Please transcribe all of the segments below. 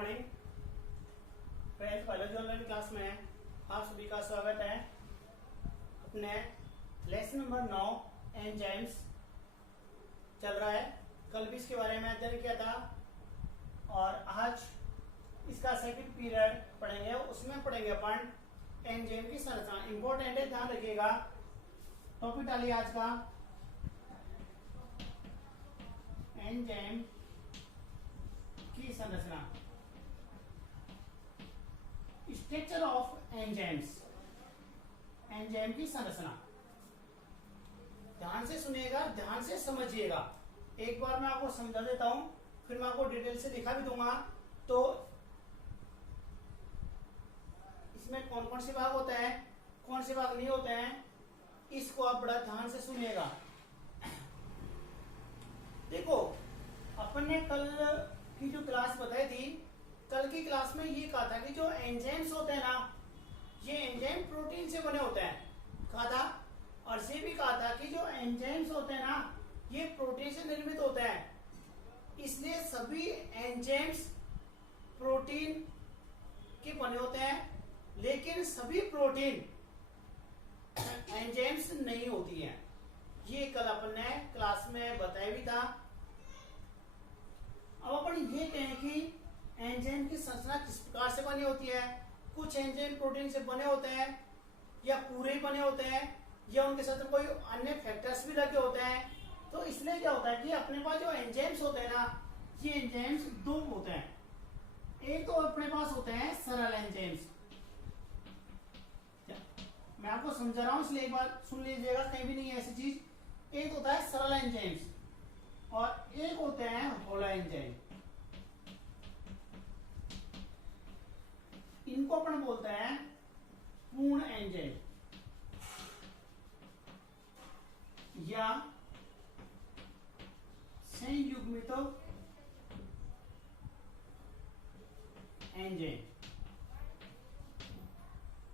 Morning friends, biology online class में आप सभी का स्वागत है। अपने लेसन नंबर 9 एंजाइम्स चल रहा है। कल भी इसके बारे में अध्ययन किया था और आज इसका सेकंड पीरियड पढ़ेंगे। उसमें पढ़ेंगे अपन एंजाइम की संरचना। इंपॉर्टेंट है, ध्यान रखिएगा। टॉपिक डालिए आज का एंजाइम की संरचना, स्ट्रक्चर ऑफ एंजाइम्स। एंजाइम की संरचना ध्यान से सुनिएगा, ध्यान से समझिएगा। एक बार मैं आपको समझा देता हूं, फिर मैं आपको डिटेल से दिखा भी दूंगा। तो इसमें कौन कौन से भाग होते हैं, कौन से भाग नहीं होते हैं, इसको आप बड़ा ध्यान से सुनिएगा। देखो, अपन ने कल की जो क्लास बताई थी, कल की क्लास में ये कहा था कि जो एंजाइम्स होते हैं ना, ये एंजाइम प्रोटीन से बने होते हैं, कहा था। और ये भी कहा था कि जो एंजाइम्स होते हैं ना, ये प्रोटीन से निर्मित होते हैं। इसलिए सभी एंजाइम्स प्रोटीन के बने होते हैं, लेकिन सभी प्रोटीन एंजाइम्स नहीं होती हैं। ये कल अपन ने क्लास में बताया भी था। अब अपन ये कहें कि एंजाइम की संरचना किस प्रकार से बनी होती है। कुछ एंजाइम प्रोटीन से बने होते हैं या पूरे ही बने होते हैं, या उनके साथ कोई अन्य फैक्टर्स भी लगे होते हैं। तो इसलिए क्या होता है कि अपने पास जो एंजाइम्स होते हैं ना, ये एंजाइम्स दो होते हैं। एक तो अपने पास होते हैं सरल एंजाइम्स। मैं आपको समझा रहा हूं, इसलिए एक बार सुन लीजिएगा, कहीं भी नहीं है ऐसी चीज। एक होता है सरल एंजाइम्स और एक होते हैं होलो एंजाइम। इनको अपन बोलते हैं पूर्ण एंजाइम या संयुग्मित एंजाइम।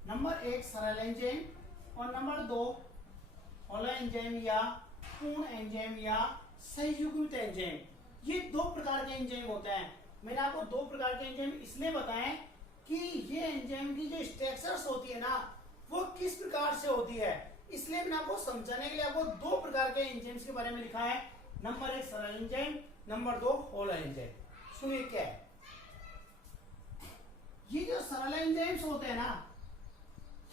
नंबर 1 सरल एंजाइम और नंबर 2 होलो एंजाइम या पूर्ण एंजाइम या संयुग्मित एंजाइम। ये दो प्रकार के एंजाइम होते हैं। मैंने आपको दो प्रकार के एंजाइम इसलिए बताएं कि ये एंजाइम की जो स्ट्रक्चर्स होती है ना, वो किस प्रकार से होती है। इसलिए मैंने आपको समझाने के लिए आपको दो प्रकार के एंजाइम्स के बारे में लिखा है। नंबर 1 सरल एंजाइम, नंबर 2 होलो एंजाइम। सुनिए क्या है। ये जो सरल एंजाइम्स होते हैं ना,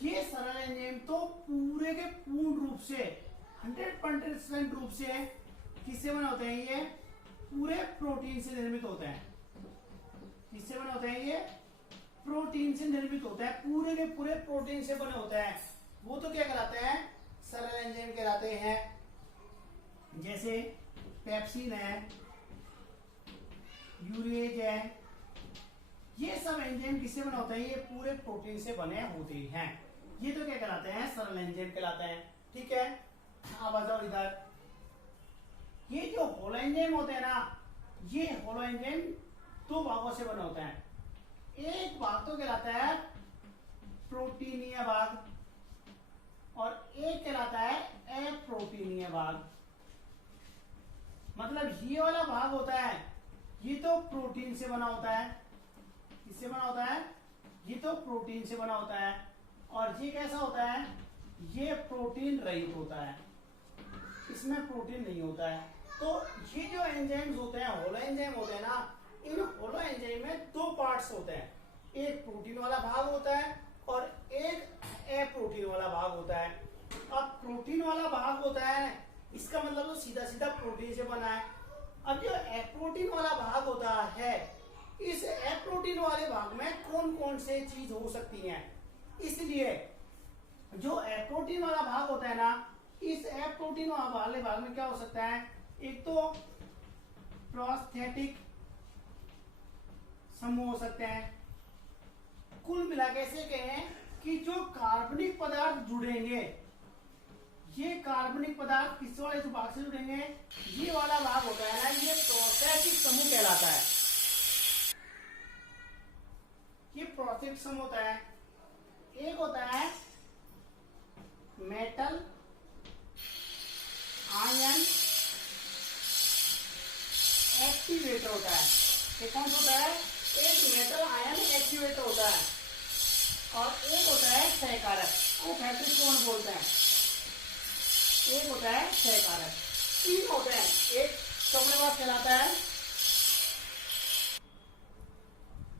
ये सरल एंजाइम तो पूरे के पूर्ण रूप से 100% रूप से किससे बने होते हैं। ये पूरे प्रोटीन से निर्मित होते हैं। किससे बने होते हैं? ये प्रोटीन से निर्मित होते हैं, पूरे के पूरे प्रोटीन से बने होते हैं। वो तो क्या कहलाते हैं? सरल एंजाइम कहलाते हैं। जैसे पेप्सिन है, यूरेज है, ये सब एंजाइम किससे बने होते हैं? ये पूरे प्रोटीन से बने होते हैं। ये तो क्या कहलाते हैं? सरल एंजाइम कहलाते हैं। ठीक है, अब आ जाओ इधर। ये जो होलो एंजाइम होते हैं ना, ये होलो एंजाइम दो भागों से बने होते हैं। एक भाग तो कहलाता है प्रोटीनीय भाग और एक कहलाता है अप्रोटीनीय भाग। मतलब ये वाला भाग होता है, ये तो प्रोटीन से बना होता है। किससे बना होता है? ये तो प्रोटीन से बना होता है। और ये कैसा होता है? ये प्रोटीन रहित होता है, इसमें प्रोटीन नहीं होता है। तो ये जो एंजाइम्स होते हैं, होलो एंजाइम होते हैं ना, इन होलो एंजाइम में दो पार्ट्स होते हैं। एक प्रोटीन वाला भाग होता है और एक अप्रोटीन वाला भाग होता है। अब प्रोटीन वाला भाग होता है, इसका मतलब तो सीधा सीधा प्रोटीन से बना है। अब जो अप्रोटीन वाला भाग होता है, इस अप्रोटीन वाले भाग में कौन कौन से चीज हो सकती हैं। इसलिए जो अप्रोटीन वाला भाग होता है ना, इस अप्रोटीन वाले भाग में क्या हो सकता है? एक तो प्रोस्थेटिक समूह हो सकते हैं। कुल मिला के ऐसे कहें कि जो कार्बनिक पदार्थ जुड़ेंगे, ये कार्बनिक पदार्थ किस वाले भाग से जुड़ेंगे? ये वाला भाग होता है ना, ये प्रोस्थेटिक समूह कहलाता है। ये प्रोस्थेटिक समूह होता है। एक होता है मेटल आयन एक्टिवेटर होता है। ये कौन सा होता है? एक मेटल आयन एक्टिवेटर होता है और एक होता है सहकारक। कोफैक्टर कौन बोलते हैं? एक होता है सहकारक, तीन होते हैं। एक तो अपने पास कहलाता है,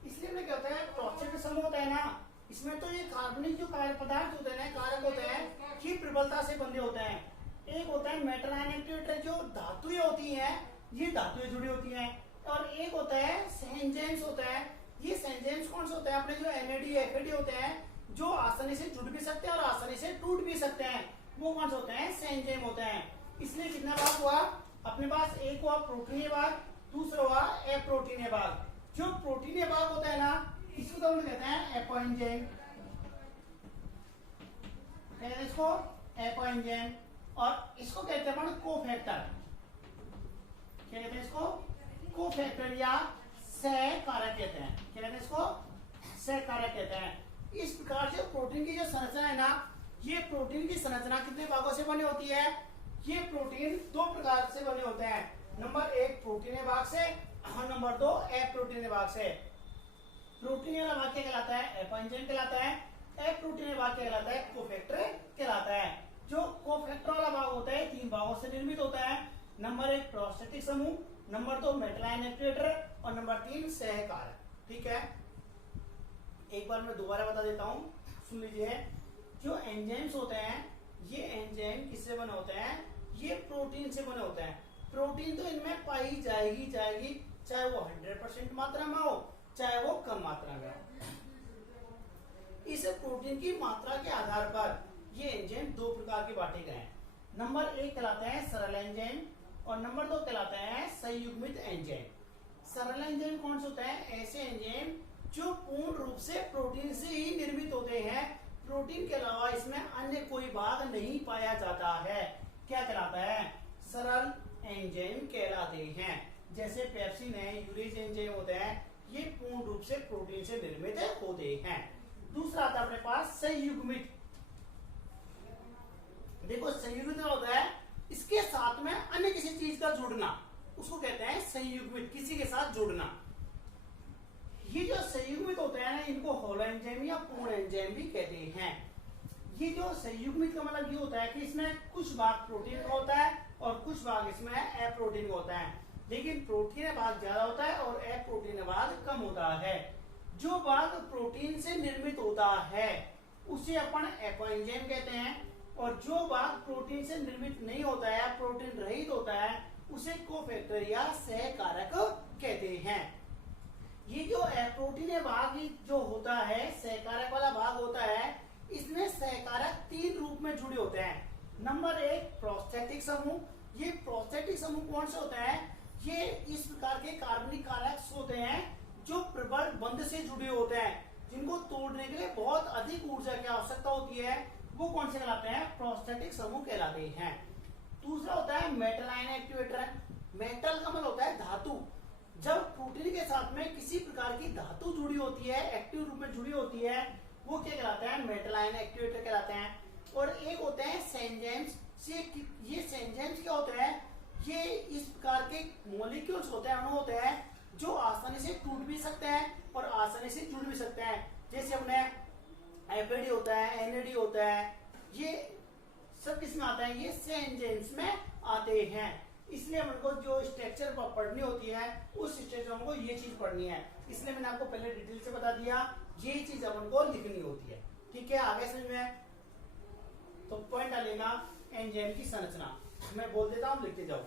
इसलिए में क्या होता है, प्रोस्टेट समूह होता है ना, इसमें तो ये कार्बनिक जो कार्य पदार्थ होते हैं, कारक होते हैं, ये प्रबलता से बंधे होते हैं। एक होता है मेटल आयन एक्टिवेटर, जो धातुएं होती हैं, ये धातुएं जुड़ी होती हैं। और एक होता है एंजाइम्स होता है। ये एंजाइम्स कौन से होते हैं? अपने जो एनएडी एफएडी होते हैं, जो आसानी से जुड़ भी सकते हैं और आसानी से टूट भी सकते हैं, वो कौन से होते हैं? एंजाइम होते हैं। इसलिए कितना भाग हुआ अपने पास? एक हुआ प्रोटीनीय भाग, दूसरा हुआ अप्रोटीनीय भाग। जो प्रोटीनीय भाग होता है ना, इसको तो हम कहते हैं एपोएंजाइम, कहते हैं इसको एपोएंजाइम। और इसको कहते हैं अपन कोफैक्टर। क्या कहते हैं इसको? कोफैक्टर या सहकारक कहते हैं। क्या कहते हैं इसको? सहकारक कहते हैं। इस प्रकार से प्रोटीन की जो संरचना है ना, ये प्रोटीन की संरचना कितने भागों से बनी होती है? ये प्रोटीन दो प्रकार से बने होते हैं। नंबर एक प्रोटीन भाग से और नंबर दो अप्रोटीन भाग से। प्रोटीन वाला भाग क्या कहलाता है? एपोएंजाइम कहलाता है। अप्रोटीन भाग क्या कहलाता है? कोफैक्टर कहलाता है। जो कोफैक्टर वाला भाग होता है, तीन भागों से निर्मित होता है। नंबर एक प्रोस्टेटिक समूह, नंबर दो मेटल आयन एक्टिवेटर और नंबर तीन सहकारक। ठीक है, एक बार मैं दोबारा बता देता हूं, सुन लीजिए। जो एंजाइम्स होते हैं, ये एंजाइम किससे बने होते हैं? ये प्रोटीन से बने होते हैं। प्रोटीन तो इनमें पाई जाएगी, चाहे वो 100% मात्रा में हो, चाहे वो कम मात्रा में हो। इस प्रोटीन की मात्रा के आधार पर ये एंजाइम दो प्रकार के बांटे गए हैं। नंबर एक कहलाते हैं सरल एंजाइम और नंबर दो कहलाते हैं संयुग्मित एंजाइम। सरल एंजाइम कौन से होते हैं? ऐसे एंजाइम जो पूर्ण रूप से प्रोटीन से ही निर्मित होते हैं, प्रोटीन के अलावा इसमें अन्य कोई भाग नहीं पाया जाता है। क्या कहलाता है? सरल एंजाइम कहलाते हैं। जैसे पेप्सिन है, यूरेज एंजाइम होते हैं, ये पूर्ण रूप से प्रोटीन से निर्मित होते हैं। दूसरा आता है अपने पास संयुग्मित। देखो संयुग्मित होता है इसके साथ में अन्य किसी चीज का जुड़ना, उसको कहते हैं संयुग्मित, किसी के साथ जुड़ना। ये जो संयुग्मित होते हैं ना, इनको होलो एंजाइम या पूर्ण एंजाइम भी कहते हैं। ये जो संयुग्मित का मतलब ये होता है कि इसमें कुछ भाग प्रोटीन का होता है और कुछ भाग इसमें अप्रोटीन का होता है, लेकिन प्रोटीन भाग ज्यादा होता है और अप्रोटीन भाग कम होता है। जो भाग प्रोटीन से निर्मित होता है उसे अपन एपोएंजाइम कहते हैं, और जो भाग प्रोटीन से निर्मित नहीं होता है, प्रोटीन रहित होता है, उसे कोफैक्टर या सहकारक कहते हैं। ये जो अप्रोटीन भाग जो होता है, सहकारक वाला भाग होता है, इसमें सहकारक तीन रूप में जुड़े होते हैं। नंबर एक प्रोस्टेटिक समूह। ये प्रोस्टेटिक समूह कौन से होते हैं? ये इस प्रकार के कार्बनिक कारक होते हैं जो प्रबल बंध से जुड़े होते हैं, जिनको तोड़ने के लिए बहुत अधिक ऊर्जा की आवश्यकता होती है, वो कौन से कहलाते हैं? प्रोस्टेटिक समूह कहलाते हैं। दूसरा होता है मेटल आयन एक्टिवेटर। मेटल का मतलब होता है धातु। जब प्रोटीन के साथ में किसी प्रकार की धातु जुड़ी होती है, एक्टिव रूप में जुड़ी होती है, वो क्या कहलाता है? मेटल आयन एक्टिवेटर कहलाते हैं। और एक होते हैं सेंजाइम्स। ये सेंजाइम्स क्या होते हैं? ये इस प्रकार के मॉलिक्यूल्स होते हैं, अणु होते हैं, जो आसानी से टूट भी सकते हैं और आसानी से जुड़ भी सकते हैं। जैसे अपने एफएडी होता है, एनएडी होता है, ये सब किसमें आता है? ये एंजाइम्स में आते हैं। इसलिए हमको जो स्ट्रक्चर पढ़नी होती है, उस स्ट्रक्चर में हमको ये चीज पढ़नी है। इसलिए मैंने आपको पहले डिटेल से बता दिया, ये चीज हमको लिखनी होती है। ठीक है, आगे समझ में? तो पॉइंट डालेगा एंजाइम की संरचना। मैं बोल देता हूं, लिखते जाओ।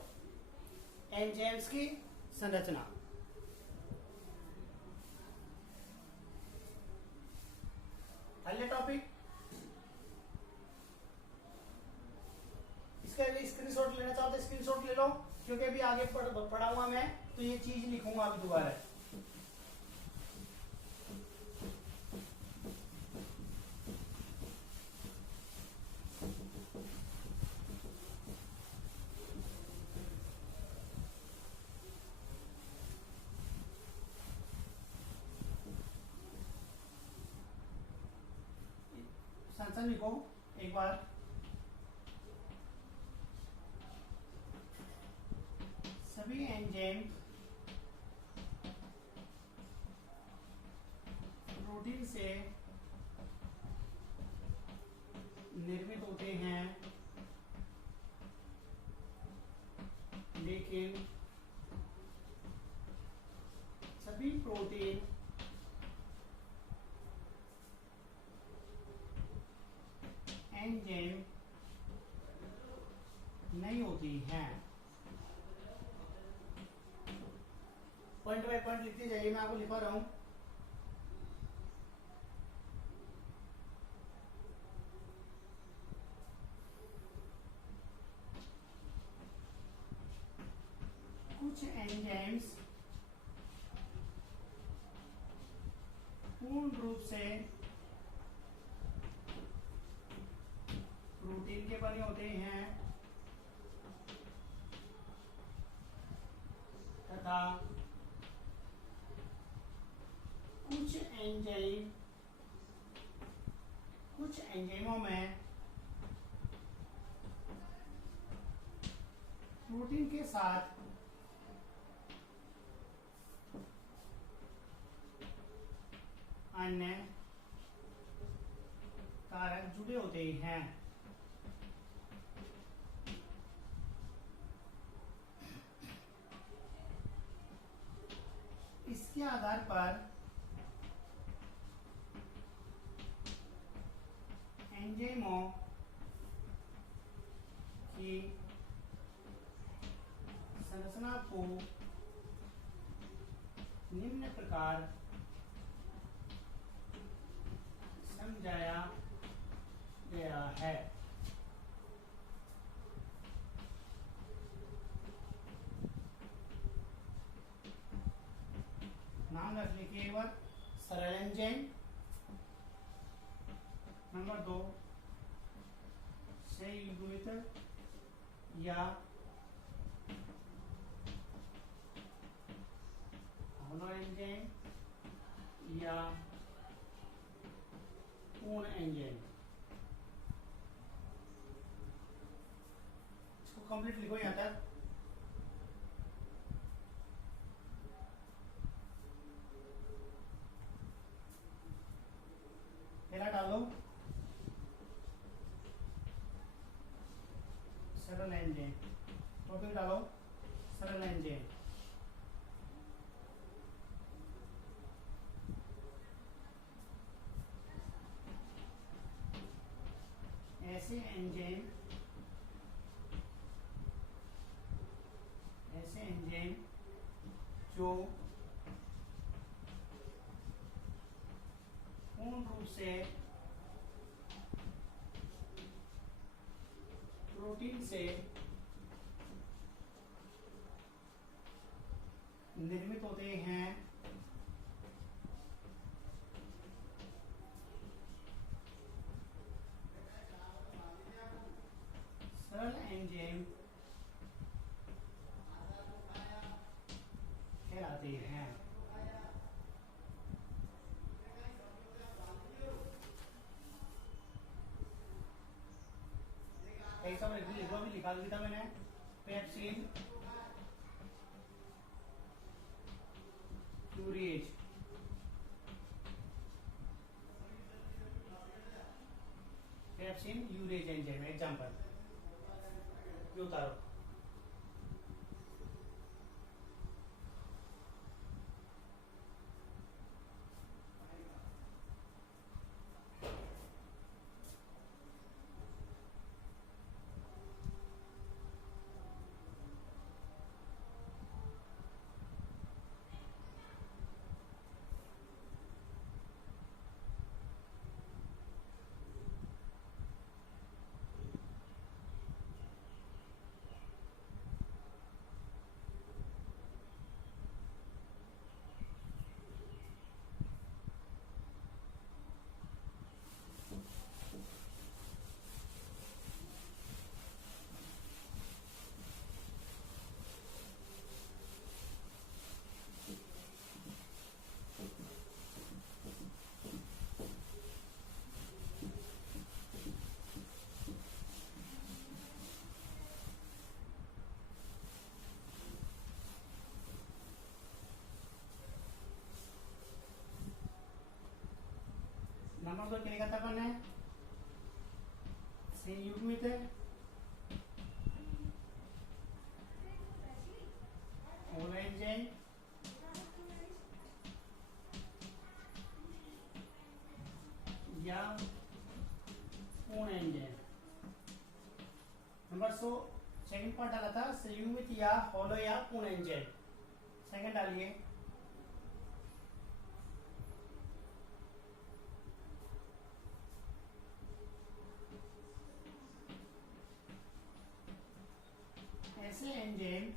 एंजाइम्स की संरचना। पहले टॉपिक, इसका स्क्रीनशॉट लेना चाहो तो स्क्रीनशॉट ले लो, क्योंकि अभी आगे पढ़ाऊंगा मैं, तो ये चीज लिखूंगा अभी दोबारा। संरचना लिखो एक बार। सभी एंजाइम प्रोटीन एंजाइम नहीं होती हैं। पॉइंट बाय पॉइंट लिखते जाइए, मैं आपको लिखा रहा हूं। कुछ एंजाइम्स पूर्ण रूप से प्रोटीन के बने होते हैं तथा कुछ एंजाइमों में प्रोटीन के साथ अन्य कारक जुड़े होते हैं। इसके आधार पर एंजाइमों की संरचना को निम्न प्रकार समझाया गया है। नाम रख लिखिए एक बार, सरल एंजाइम। नंबर 2 संयुग्मित या मोनो एंजाइम या पूर्ण एंजाइम। इसको कंप्लीट लिखो यहां तक। पहला डालो सरल एंजाइम, टॉपिक डालो सरल एंजाइम। ऐसे एंजाइम जो पूर्ण रूप से प्रोटीन से निर्मित होते हैं सरल एंजाइम कहलाते हैं। ऐसा भी लिखा था मैंने, pepsin, urease, pepsin urease enzyme example ये उतारो। संयुग्मित या हॉलो या पूर्ण एंजाइम। सेकंड डालिए, ऐसे एंजाइम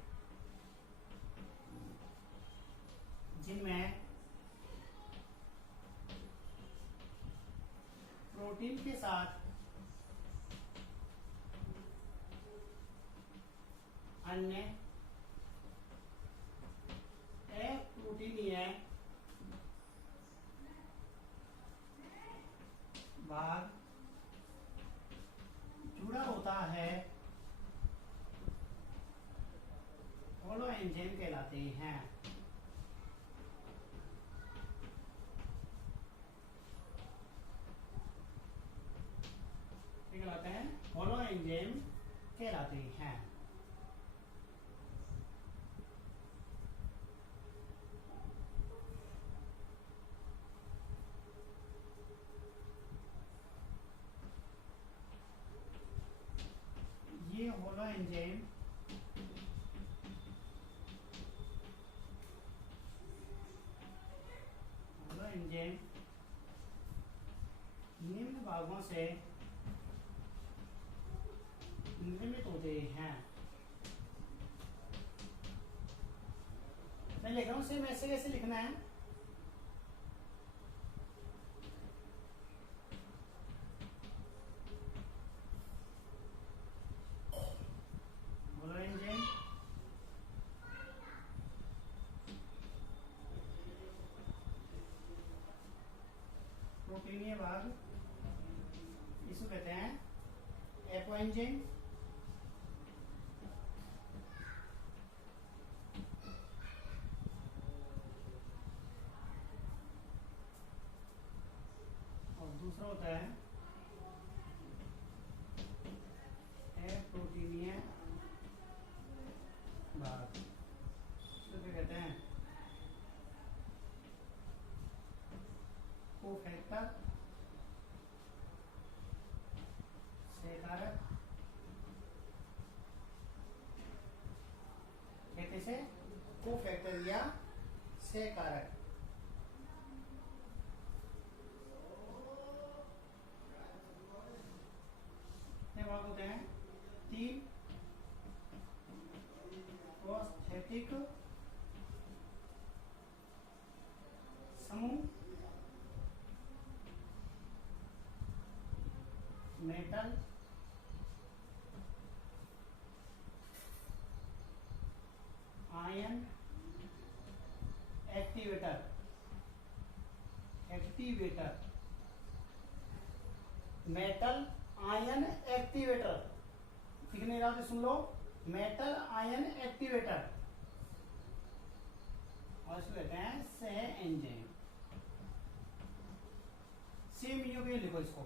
जिनमें प्रोटीन के साथ अन्य अप्रोटीनीय भाग जुड़ा होता है, हॉलो एंजाइम कहलाते हैं। कहलाते हैं हॉलो एंजाइम कहलाते हैं। ये हॉलो एंजाइम निम्न भागों से निर्मित होते हैं। मैं लिख रहा हूं, सेम ऐसे कैसे लिखना है। हॉलो एंजाइम प्रोटीनीय भाग, इसको कहते हैं एपो एंजाइम। और दूसरा होता है अप्रोटीनीय भाग, इसको क्या कहते हैं कोफैक्टर सहकारक, कहते से कोफैक्टर या सहकारक। भाग होते हैं 3 प्रोस्थेटिक समूह, metal ion activator, metal ion activator, ठीक नहीं रहा तो सुन लो, मेटल आयन एक्टिवेटर, और इसको कहते हैं सह एंजाइम। सेम यू भी लिखो इसको,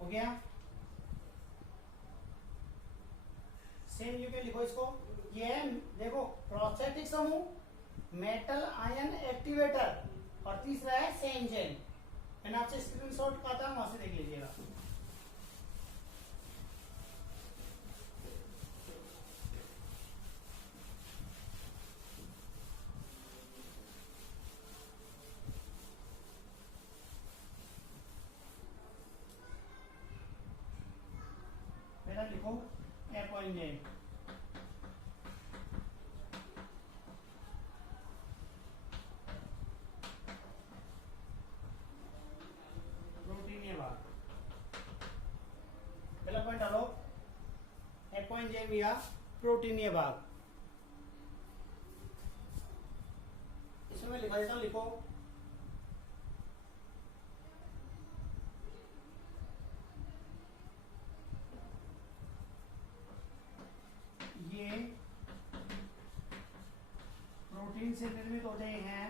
हो गया। सेम यू के लिखो इसको, ये देखो प्रोस्थेटिक समूह, मेटल आयन एक्टिवेटर, और तीसरा है सह एंजाइम। मैंने आपसे स्क्रीनशॉट कहा था, वहां से देख लीजिएगा। पहला लिखो एपो एंजाइम, प्रोटीनीय भाग। पहला पॉइंट डालो, एपो एंजाइम या प्रोटीनीय भाग। इसमें लिखा देता हूं, लिखो ये प्रोटीन से निर्मित होते हैं,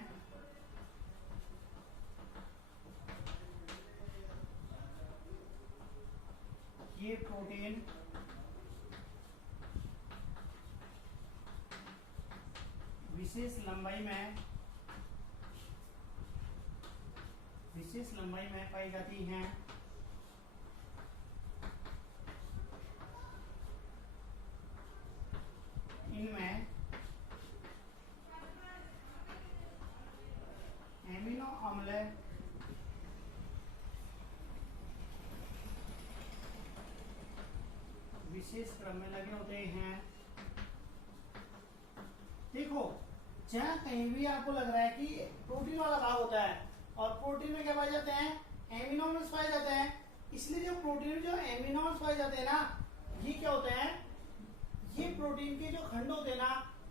ये प्रोटीन विशेष लंबाई में विशेष लंबाई में पाई जाती हैं। इनमें एमिनो अम्ल विशेष क्रम में लगे होते हैं। देखो, जहां कहीं भी आपको लग रहा है कि प्रोटीन वाला भाग होता है और प्रोटीन में क्या पाए जाते हैं, एमिनो एसिड्स पाए जाते हैं, इसलिए जो प्रोटीन जो एमिनो एसिड्स पाए जाते हैं ना, ये क्या होते हैं, ये प्रोटीन के जो खंड होते हैं ना,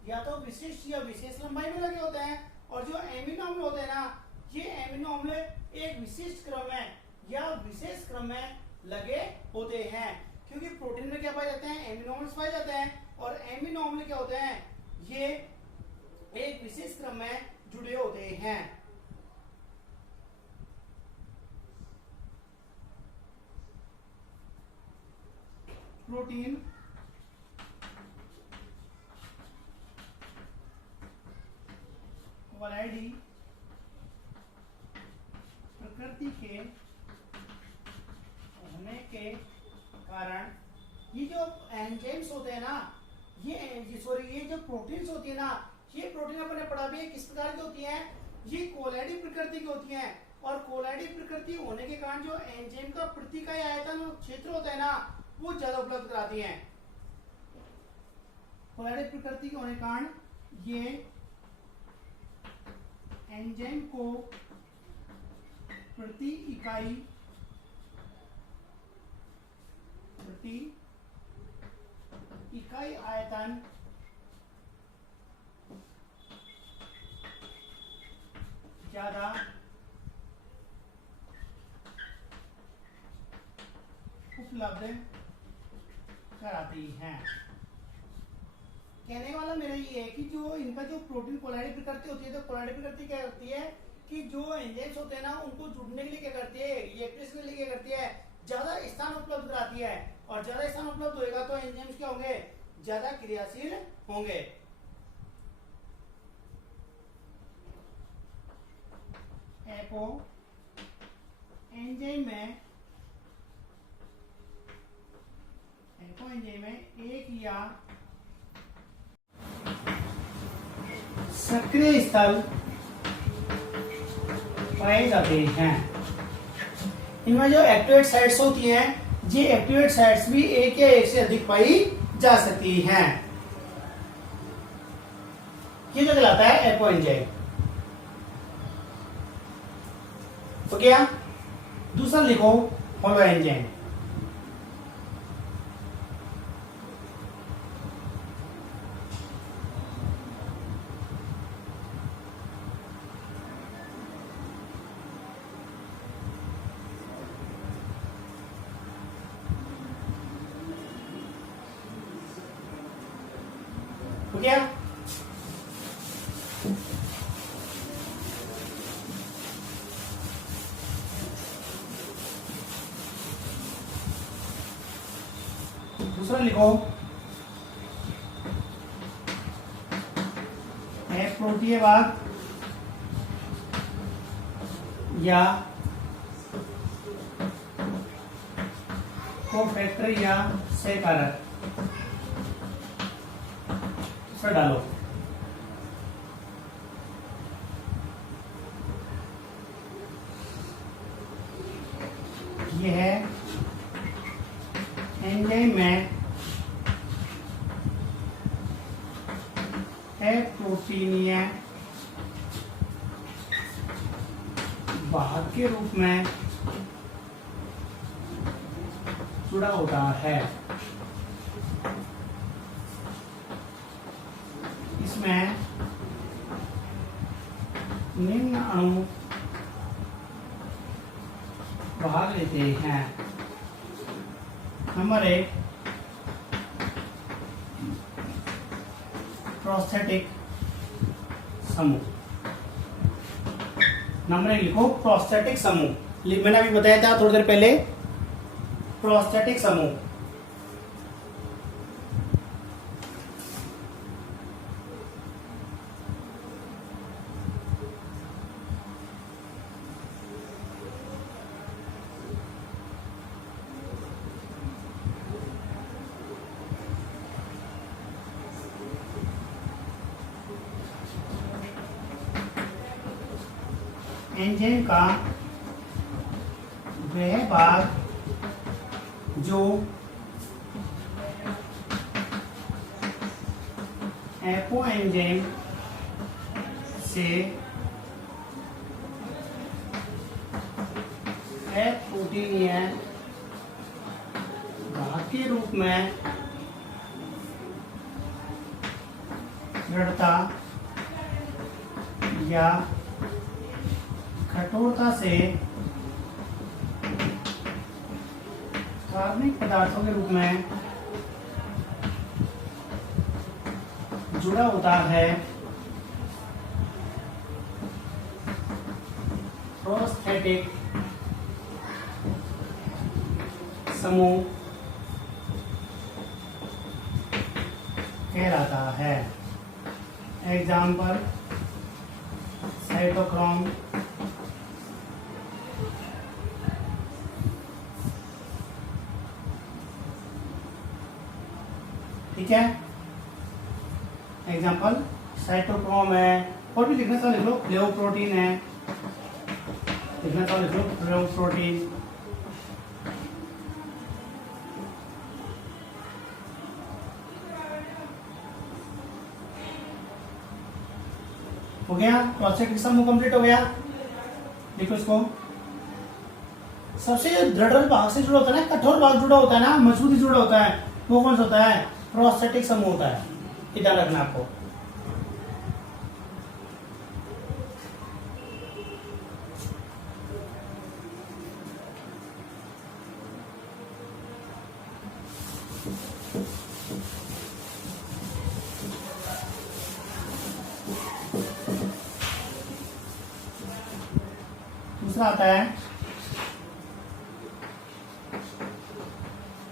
या तो विशिष्ट या विशेष लंबाई में लगे होते हैं, और जो एमिनो अम्ल होते हैं ना, ये एमिनो अम्ल एक विशिष्ट क्रम में या विशेष क्रम में लगे होते हैं। क्योंकि प्रोटीन में क्या पाए जाते हैं, एमिनो एसिड्स पाए जाते हैं, और एमिनो अम्ल क्या होते हैं, ये एक विशेष क्रम में जुड़े होते हैं। प्रोटीन वैरायटी प्रकृति के होने के कारण ये जो एंजाइम्स होते हैं ना, ये जो प्रोटीन्स होती है ना, ये प्रोटीन अपने पढ़ा भी किस प्रकार की होती हैं, ये कोलैडी प्रकृति की होती हैं, और कोलैडी प्रकृति होने के कारण जो एंजाइम का प्रतिकाय आयतन क्षेत्र होता है ना, वो ज्यादा उपलब्ध कराती हैं। कोलैडी प्रकृति के होने के कारण ये एंजाइम को प्रति इकाई आयतन ज्यादा उपलब्ध कराती हैं। कहने वाला मेरा ये है कि जो इनका जो प्रोटीन कोलैडी प्रकृति होती है, तो कोलैडी प्रकृति क्या करती है कि जो एंजाइम्स होते हैं ना, उनको जुड़ने के लिए क्या करती है, रिएक्टेस के लिए क्या करती है, ज्यादा स्थान उपलब्ध कराती है, और ज्यादा स्थान उपलब्ध होएगा तो एंजाइम्स क्या होंगे, ज्यादा क्रियाशील होंगे। एपो एंजाइम में एक या सक्रिय स्थल पाए जाते हैं। इनमें जो एक्टिवेट साइट्स होती हैं, ये एक्टिवेट साइट्स भी एक या एक से अधिक पाई जा सकती हैं। ये जो कहलाता है एपो एंजाइम। तो क्या दूसरा लिखो, होलो एंजाइम। हो गया? दूसरा लिखो, प्रोटीय भाग या कोफैक्टर या सहकारक डालो। ये है एंजाइम में प्रोटीनीय भाग के रूप में जुड़ा होता है। इसमें निम्न अणु भाग लेते हैं। नंबर 1 प्रोस्थेटिक समूह। नंबर 1 लिखो प्रोस्थेटिक समूह। मैंने अभी बताया था थोड़ी देर पहले, प्रोस्थेटिक समूह। एंजाइम का वह भाग जो एपो एंजाइम से एफ प्रोटीन या भाग के रूप में दृढ़ता या कठोरता से कार्बनिक पदार्थों के रूप में जुड़ा होता है, प्रोस्थेटिक समूह कहलाता है। एग्जाम्पल साइटोक्रोम, ठीक है। एग्जाम्पल साइटोक्रोम है, और भी लिखना चाहो लिख लो, प्लेओप्रोटीन है, लिखना चाहो लिख लो प्लेओप्रोटीन। हो गया, प्रोस्थेटिक समूह कंप्लीट हो गया। देखो इसको, सबसे दृढ़ भाग से जुड़ा होता है ना, कठोर भाग जुड़ा होता है ना, मजबूती जुड़ा होता है, वो कौन सा होता है? प्रोस्थेटिक समूह होता है। ध्यान रखना आपको। दूसरा आता है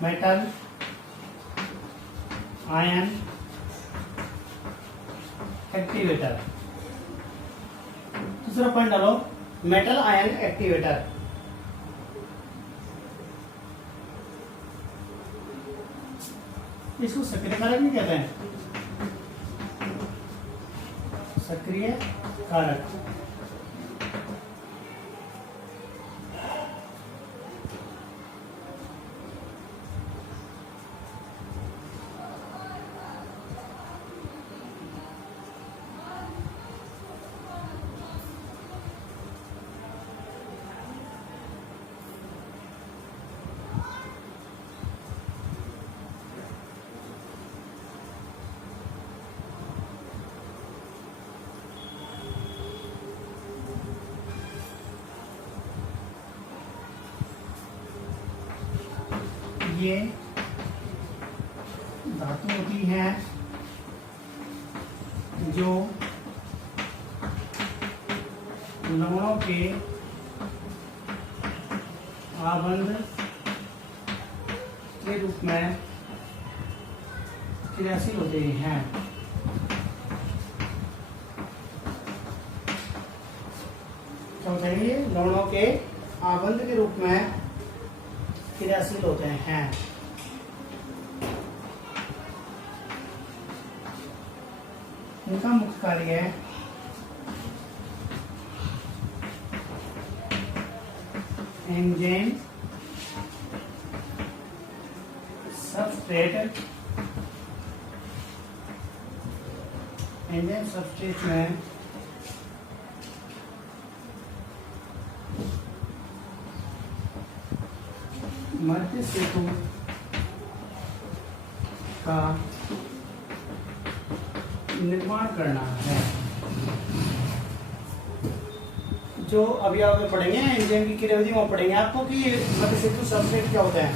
मेटल आयन एक्टिवेटर। दूसरा पॉइंट डालो, मेटल आयन एक्टिवेटर। इसको सक्रिय कारक भी कहते हैं, सक्रिय कारक। ये धातु होती है जो लवणों के आबंध के रूप में क्रियाशील होते हैं। क्या होता है ये? लवणों के आबंध के रूप में क्रियाशील होते हैं। इनका मुख्य कार्य है एंजाइम सबस्ट्रेट, एंजाइम सबस्ट्रेट में मध्य सेतु का निर्माण करना है। जो अभी आप पढ़ेंगे एंजाइम की क्रियाविधि में पढ़ेंगे आपको कि मध्य सेतु सबस्ट्रेट क्या होता है।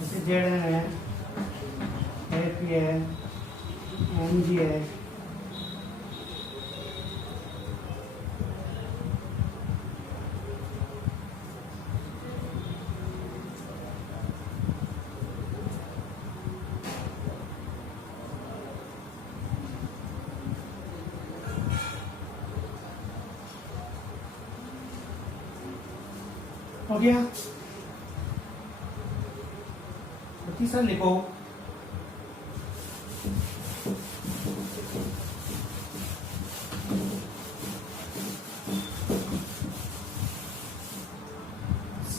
जैसे जेड है, एपी है, एमजी है, हो गया। तीसरा लिखो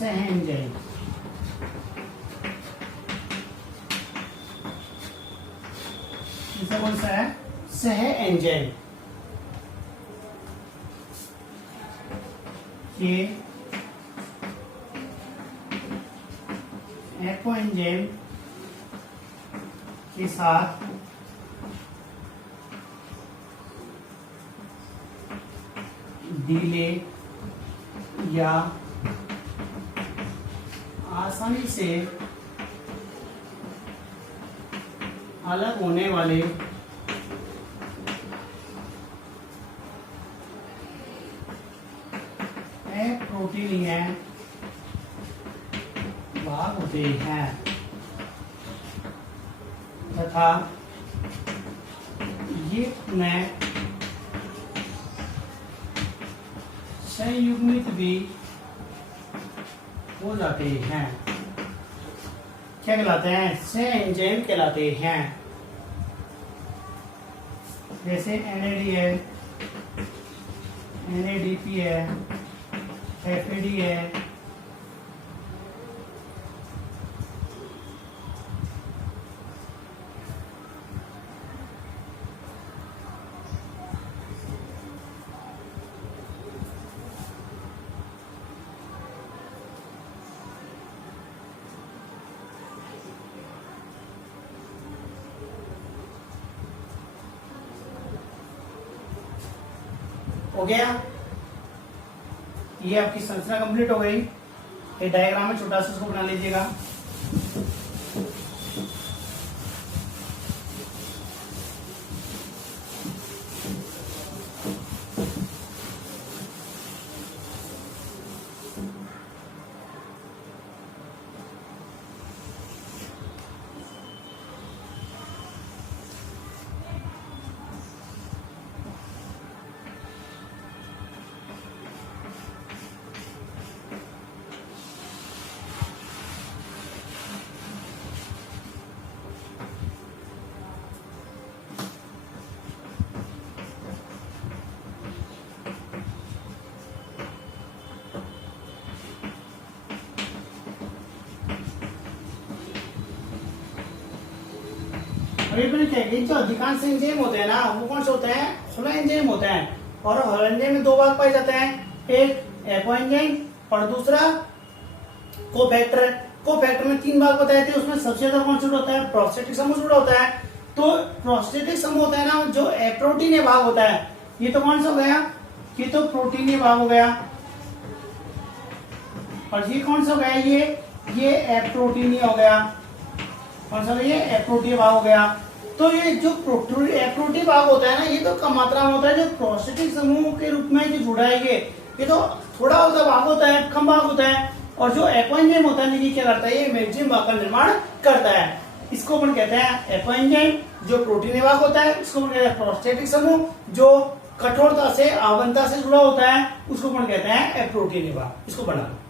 सह एंजाइम। इसका कौन सा है? सह एंजाइम। ये एक्वा एंजाइम के साथ डिले या आसानी से अलग होने वाले प्रोटीनीय भाग होते हैं तथा ये पुनः संयुग्मित भी हो जाते हैं। क्या कहलाते हैं? सह एंजाइम कहलाते हैं। जैसे NAD है, NADP है, FAD है, हो गया। ये आपकी संरचना कंप्लीट हो गई। ये डायग्राम है छोटा सा, उसको बना लीजिएगा। अभी मैंने क्या कि जो अधिकांश एंजाइम होते हैं ना, वो कौन से होते हैं? होलो एंजाइम होते हैं। और होलो एंजाइम में दो भाग पाए जाते हैं, एक एक्वा एंजाइम और दूसरा कोफैक्टर। कोफैक्टर में तीन भाग बताए थे, उसमें सबसे ज्यादा कौन सा होता है? प्रोस्टेटिक समूह जुड़ा होता है। तो प्रोस्टेटिक समूह होता है ना, जो प्रोटीन भाग होता है। ये तो कौन सा हो गया? ये तो प्रोटीन भाग हो गया। और ये कौन सा हो गया? ये एप्रोटीन हो गया। कौन सा? ये एप्रोटीन भाग हो गया। तो ये जो प्रोटीन भाग होता है ना, ये तो कम मात्रा में होता है। जो प्रोस्टेटिक समूह के रूप में जो जुड़ा है, ये तो थोड़ा होता भाग होता है, कम भाग होता है। और जो एक्वा एंजाइम होता है, ये क्या करता है? ये मैक्सिमम भाग का निर्माण करता है। इसको अपन कहते हैं एक्वा एंजाइम, जो प्रोटीन भाग होता है। इसको अपन कहते हैं प्रोस्टेटिक समूह, जो कठोरता से, आवंता से जुड़ा होता है, उसको अपन कहते हैं एप्रोटीन भाग। इसको बना लो।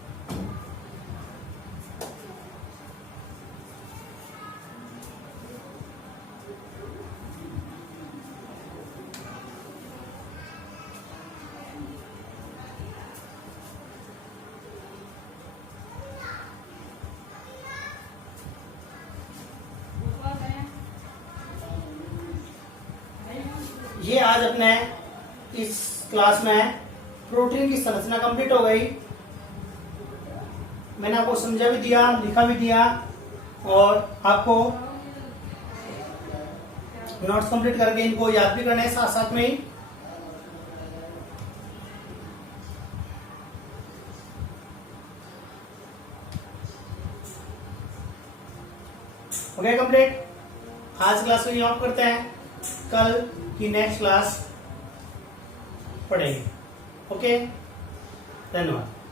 ये आज अपने इस क्लास में प्रोटीन की संरचना कंप्लीट हो गई। मैंने आपको समझा भी दिया, लिखा भी दिया, और आपको नोट्स कंप्लीट करके इनको याद भी करना है साथ साथ में ही। हो गया कंप्लीट। आज क्लास को यहीं ऑफ करते हैं, कल की नेक्स्ट क्लास पढ़ेंगे। ओके, धन्यवाद।